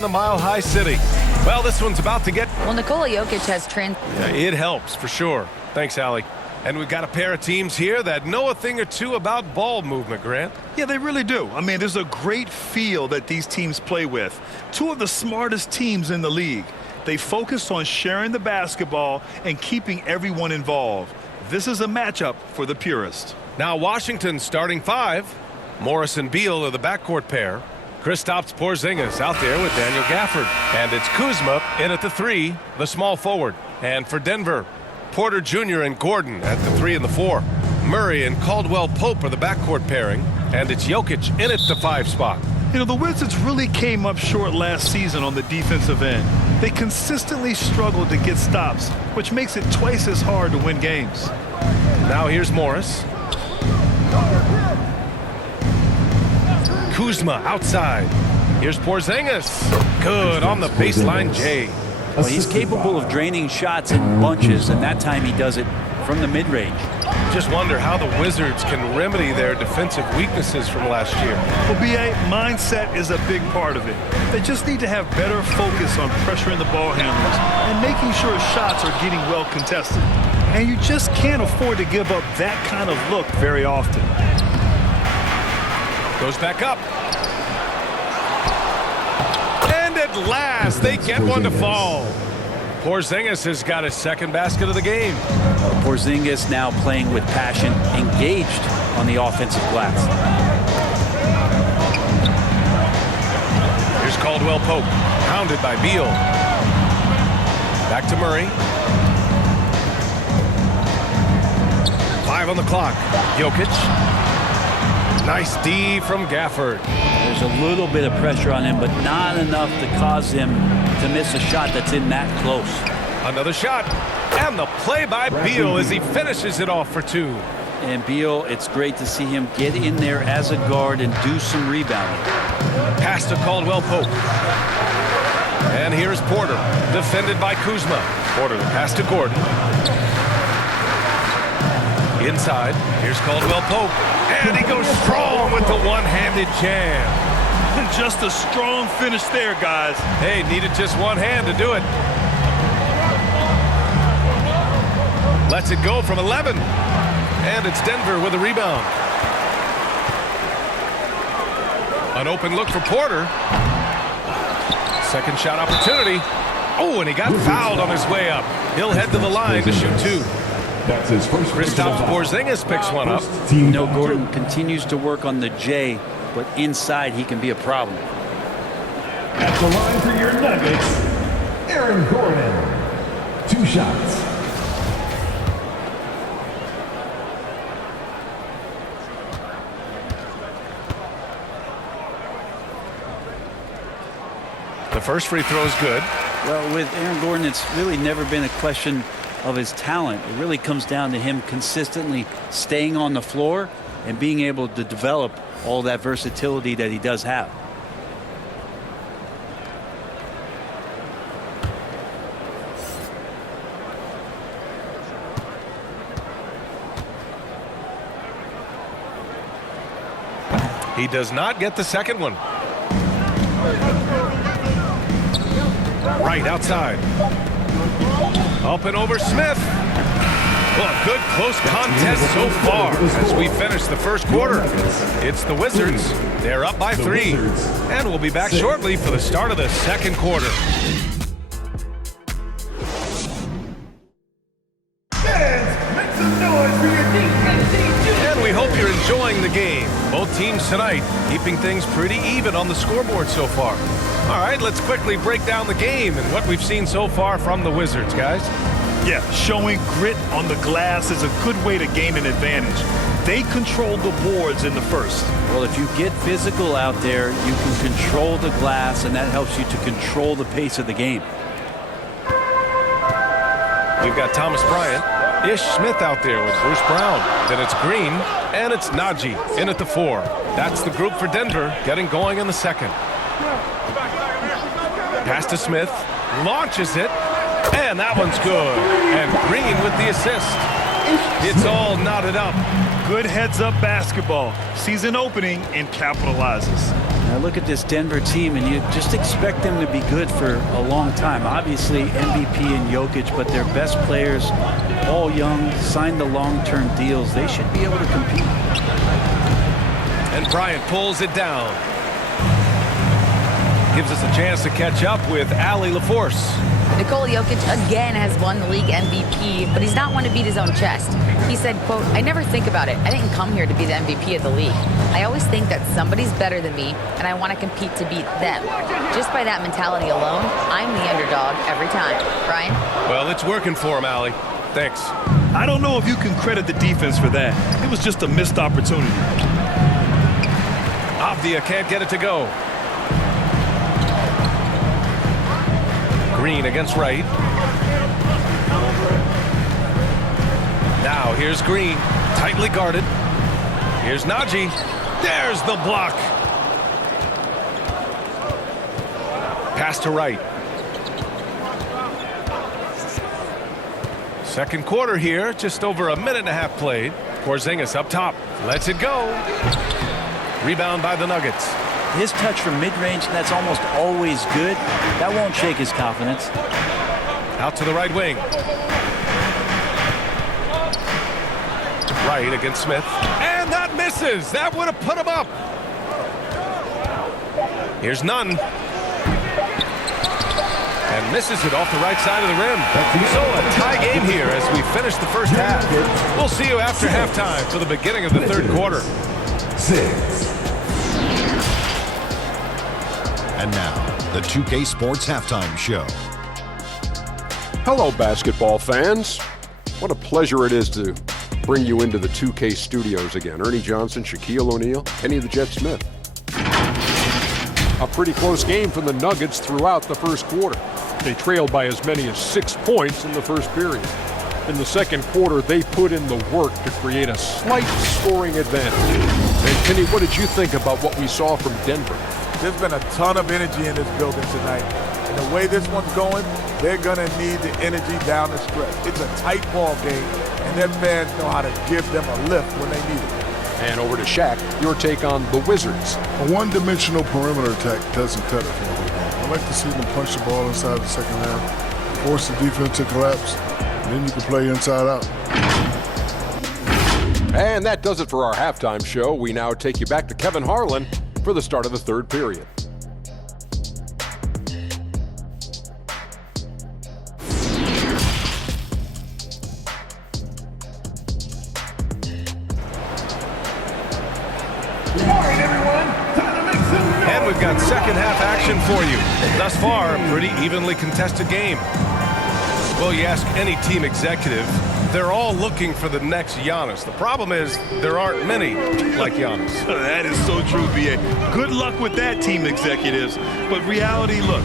The Mile High City. Well, this one's about to get... Well, Nikola Jokic has trained... Yeah, it helps, for sure. Thanks, Allie. And we've got a pair of teams here that know a thing or two about ball movement, Grant. Yeah, they really do. I mean, there's a great feel that these teams play with. Two of the smartest teams in the league. They focus on sharing the basketball and keeping everyone involved. This is a matchup for the purist. Now, Washington's starting five. Morris and Beal are the backcourt pair. Kristaps Porzingis out there with Daniel Gafford. And it's Kuzma in at the three, the small forward. And for Denver, Porter Jr. and Gordon at the 3 and the 4. Murray and Caldwell Pope are the backcourt pairing. And it's Jokic in at the 5 spot. You know, the Wizards really came up short last season on the defensive end. They consistently struggled to get stops, which makes it twice as hard to win games. Now here's Morris. Kuzma outside. Here's Porzingis. Good on the baseline, Jay. Well, he's capable of draining shots in bunches, and that time he does it from the mid-range. Just wonder how the Wizards can remedy their defensive weaknesses from last year. Well, B.A., mindset is a big part of it. They just need to have better focus on pressuring the ball handlers and making sure shots are getting well contested. And you just can't afford to give up that kind of look very often. Goes back up. And at last, they get one to fall. Porzingis has got his second basket of the game. Porzingis now playing with passion, engaged on the offensive glass. Here's Caldwell Pope, pounded by Beal. Back to Murray. 5 on the clock. Jokic. Nice D from Gafford. There's a little bit of pressure on him, but not enough to cause him to miss a shot that's in that close. Another shot. And the play by Beal as he finishes it off for 2. And Beal, it's great to see him get in there as a guard and do some rebounding. Pass to Caldwell Pope. And here's Porter, defended by Kuzma. Porter, the pass to Gordon. Inside, here's Caldwell Pope. And he goes strong with the one-handed jam. Just a strong finish there, guys. Hey, needed just one hand to do it. Lets it go from 11. And it's Denver with a rebound. An open look for Porter. Second shot opportunity. Oh, and he got fouled on his way up. He'll head to the line to shoot 2. That's his first. Kristaps Porzingis picks one up. You know, Gordon continues to work on the J, but inside he can be a problem. At the line for your Nuggets, Aaron Gordon. 2 shots. The first free throw is good. Well, with Aaron Gordon, it's really never been a question of his talent. It really comes down to him consistently staying on the floor and being able to develop all that versatility that he does have. He does not get the second one. Right outside. Up and over Smith. Well, a good close contest so far as we finish the first quarter. It's the Wizards. They're up by 3. And we'll be back shortly for the start of the second quarter. Make some noise for your And we hope you're enjoying the game. Both teams tonight keeping things pretty even on the scoreboard so far. All right, let's quickly break down the game and what we've seen so far from the Wizards, guys. Yeah, showing grit on the glass is a good way to gain an advantage. They controlled the boards in the first. Well, if you get physical out there, you can control the glass, and that helps you to control the pace of the game. We've got Thomas Bryant, Ish Smith out there with Bruce Brown. Then it's Green, and it's Najee in at the 4. That's the group for Denver getting going in the second. Pass to Smith, launches it, and that one's good. And Green with the assist. It's all knotted up. Good heads-up basketball. Sees an opening and capitalizes. Now look at this Denver team, and you just expect them to be good for a long time. Obviously, MVP and Jokic, but their best players, all young, signed the long-term deals. They should be able to compete. And Bryant pulls it down. Gives us a chance to catch up with Allie LaForce. Nikola Jokic again has won the league MVP, but he's not one to beat his own chest. He said, quote, "I never think about it. I didn't come here to be the MVP of the league. I always think that somebody's better than me, and I want to compete to beat them. Just by that mentality alone, I'm the underdog every time." Brian? Well, it's working for him, Allie. Thanks. I don't know if you can credit the defense for that. It was just a missed opportunity. Avdia can't get it to go. Green against Wright. Now here's Green, tightly guarded. Here's Najee. There's the block. Pass to Wright. Second quarter here, just over a minute and a half played. Porzingis up top, lets it go. Rebound by the Nuggets. His touch from mid-range, that's almost always good. That won't shake his confidence. Out to the right wing. Wright against Smith. And that misses. That would have put him up. Here's Nunn. And misses it off the right side of the rim. So a tie game here as we finish the first half. We'll see you after halftime for the beginning of the third quarter. 6. And now, the 2K Sports Halftime Show. Hello, basketball fans. What a pleasure it is to bring you into the 2K studios again. Ernie Johnson, Shaquille O'Neal, Kenny the Jet Smith. A pretty close game for the Nuggets throughout the first quarter. They trailed by as many as 6 points in the first period. In the second quarter, they put in the work to create a slight scoring advantage. And Kenny, what did you think about what we saw from Denver? There's been a ton of energy in this building tonight. And the way this one's going, they're going to need the energy down the stretch. It's a tight ball game, and their fans know how to give them a lift when they need it. And over to Shaq, your take on the Wizards. A one-dimensional perimeter attack doesn't cut it for the whole game. I like to see them punch the ball inside the second half, force the defense to collapse, and then you can play inside out. And that does it for our halftime show. We now take you back to Kevin Harlan for the start of the third period. And we've got second half action for you. Thus far, a pretty evenly contested game. Well, you ask any team executive, they're all looking for the next Giannis. The problem is there aren't many like Giannis. That is so true, B.A. Good luck with that, team executives. But reality, look,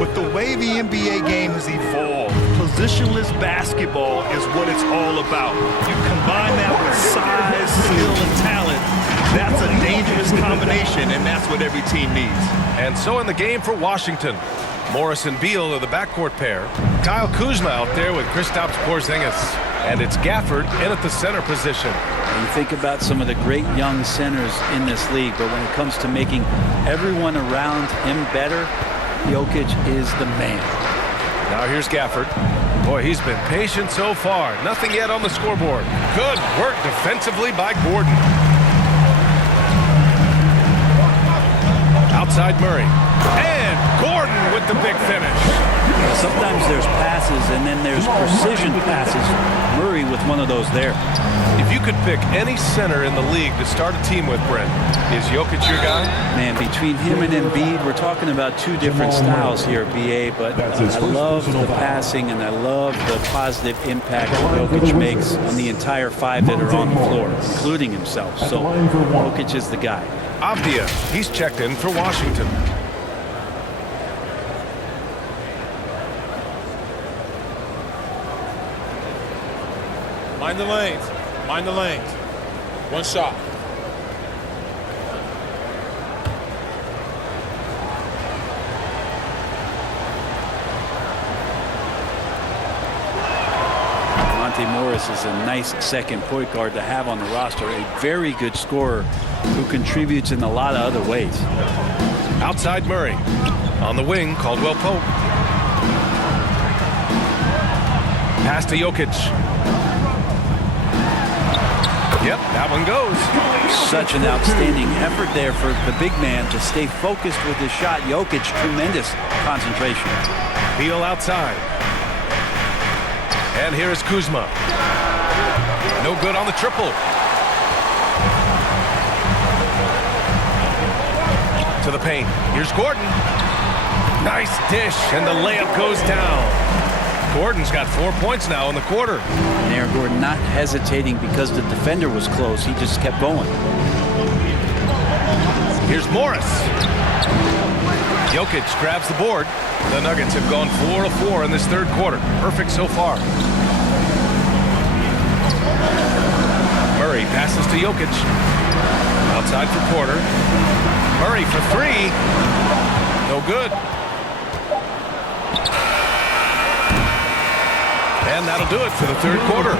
with the way the NBA game has evolved, positionless basketball is what it's all about. You combine that with size, skill, and talent, that's a dangerous combination, and that's what every team needs. And so in the game for Washington, Morris and Beal are the backcourt pair. Kyle Kuzma out there with Kristaps Porzingis. And it's Gafford in at the center position. You think about some of the great young centers in this league, but when it comes to making everyone around him better, Jokic is the man. Now here's Gafford. Boy, he's been patient so far. Nothing yet on the scoreboard. Good work defensively by Gordon. Outside Murray. And Gordon with the big finish. Sometimes there's passes and then there's precision passes. Murray with one of those there. If you could pick any center in the league to start a team with, Brent, is Jokic your guy? Man, between him and Embiid, we're talking about two different styles here, B.A., but I love the passing and I love the positive impact that Jokic makes on the entire five that are on the floor, including himself. So Jokic is the guy. Avdia, he's checked in for Washington. Mind the lanes. Mind the lanes. One shot. Monte Morris is a nice second point guard to have on the roster. A very good scorer who contributes in a lot of other ways. Outside Murray. On the wing, Caldwell Pope. Pass to Jokic. Yep, that one goes. Such an outstanding effort there for the big man to stay focused with his shot. Jokic, tremendous concentration. Beal outside. And here is Kuzma. No good on the triple. To the paint. Here's Gordon. Nice dish, and the layup goes down. Gordon's got 4 points now in the quarter. And Aaron Gordon not hesitating because the defender was close. He just kept going. Here's Morris. Jokic grabs the board. The Nuggets have gone 4 of 4 in this third quarter. Perfect so far. Murray passes to Jokic. Outside for Porter. Murray for three. No good. And that'll do it for the third quarter.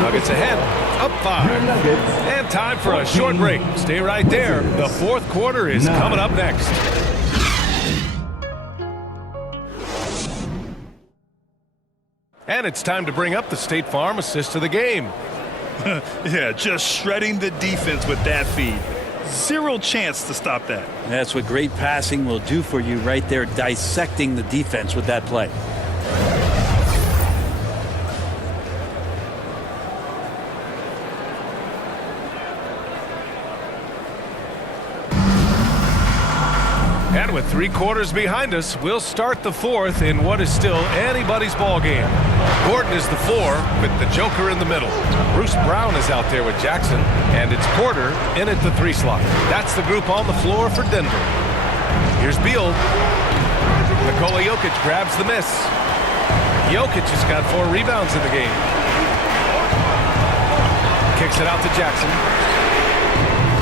Nuggets ahead, up 5. And time for a short break. Stay right there. The fourth quarter is coming up next. And it's time to bring up the State Farm assist of the game. Yeah, just shredding the defense with that feed. Zero chance to stop that. That's what great passing will do for you right there, dissecting the defense with that play. And with 3 quarters behind us, we'll start the fourth in what is still anybody's ball game. Gordon is the 4 with the Joker in the middle. Bruce Brown is out there with Jackson, and it's Porter in at the 3 slot. That's the group on the floor for Denver. Here's Beal. Nikola Jokic grabs the miss. Jokic has got 4 rebounds in the game. Kicks it out to Jackson.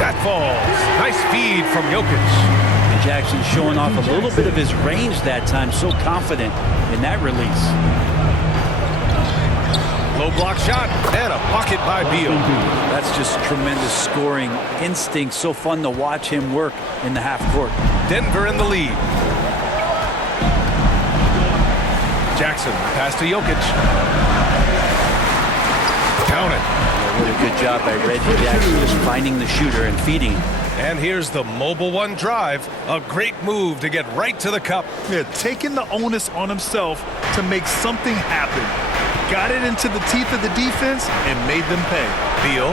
That falls. Nice feed from Jokic. Jackson showing off a little bit of his range that time, so confident in that release. Low block shot and a bucket by Beal. That's just tremendous scoring instinct. So fun to watch him work in the half court. Denver in the lead. Jackson pass to Jokic. Count it. What a good job by Reggie Jackson, just finding the shooter and feeding. And here's the mobile one drive. A great move to get right to the cup. Yeah, taking the onus on himself to make something happen. Got it into the teeth of the defense and made them pay. Beal.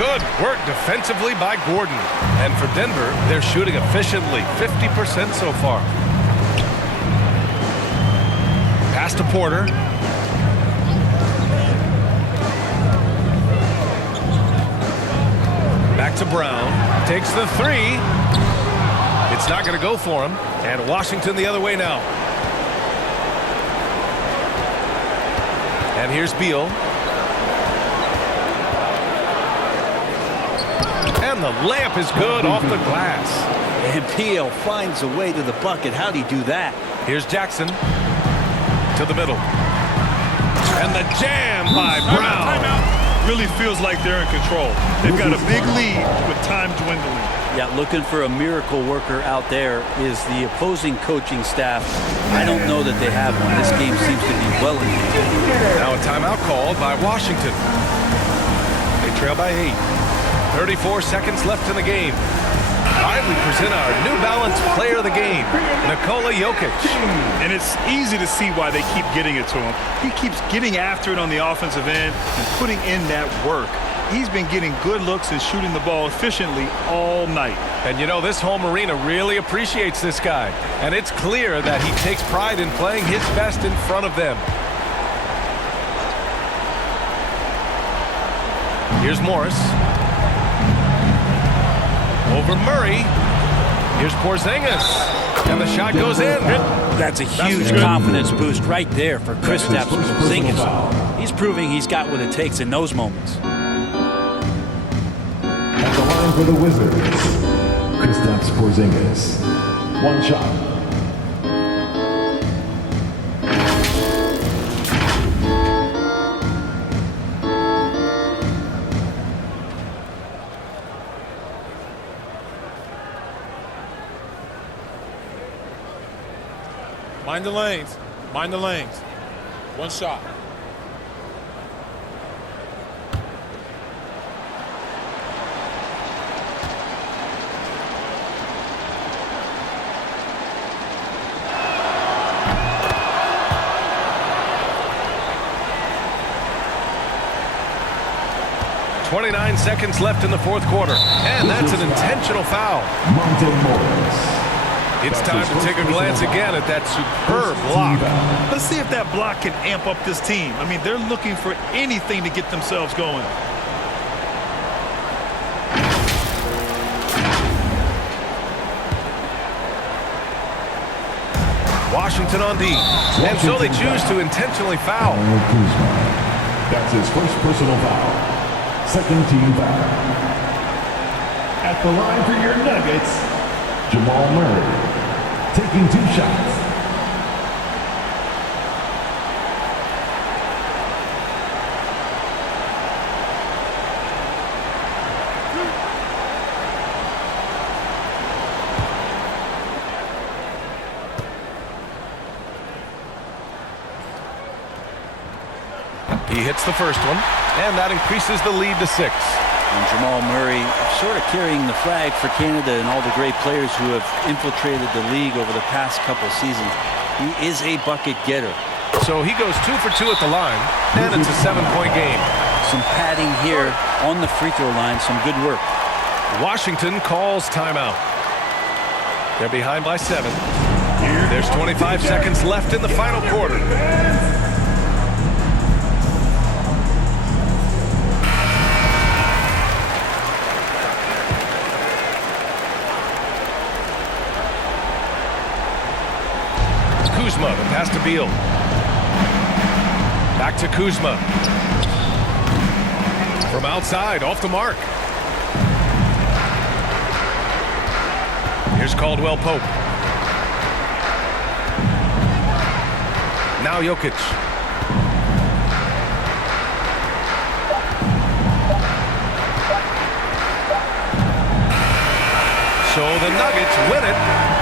Good work defensively by Gordon. And for Denver, they're shooting efficiently, 50% so far. Pass to Porter. Back to Brown. Takes the 3. It's not going to go for him. And Washington the other way now. And here's Beal. And the layup is good off the glass. And Beal finds a way to the bucket. How'd he do that? Here's Jackson. To the middle. And the jam by Brown. Really feels like they're in control. They've got a big lead with time dwindling. Yeah, looking for a miracle worker out there is the opposing coaching staff. I don't know that they have one. This game seems to be well in hand. Now a timeout called by Washington. They trail by 8. 34 seconds left in the game. All right, we present our New Balance player of the game, Nikola Jokic. And it's easy to see why they keep getting it to him. He keeps getting after it on the offensive end and putting in that work. He's been getting good looks and shooting the ball efficiently all night. And you know, this home arena really appreciates this guy. And it's clear that he takes pride in playing his best in front of them. Here's Morris. Over Murray. Here's Porzingis. And the shot goes in. That's a huge confidence boost right there for Kristaps Porzingis. He's proving he's got what it takes in those moments. At the line for the Wizards, Kristaps Porzingis. 1 shot. Mind the lanes. Mind the lanes. One shot. .29 seconds left in the fourth quarter. And that's an intentional foul. Monte Morris. It's time to take a glance again at that superb block. Let's see if that block can amp up this team. I mean, they're looking for anything to get themselves going. Washington on D. And so they choose to intentionally foul. That's his first personal foul. Second team foul. At the line for your Nuggets, Jamal Murray. Taking 2 shots. He hits the first one, and that increases the lead to 6. And Jamal Murray sort of carrying the flag for Canada and all the great players who have infiltrated the league over the past couple seasons. He is a bucket getter. So he goes 2 for 2 at the line, and it's a 7-point game. Some padding here on the free throw line. Some good work. Washington calls timeout. They're behind by 7. There's 25 seconds left in the final quarter. Kuzma, the pass to Beal. Back to Kuzma. From outside, off the mark. Here's Caldwell Pope. Now Jokic. So the Nuggets win it.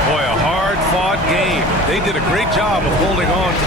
Boy, a hard-fought game. They did a great job of holding on to the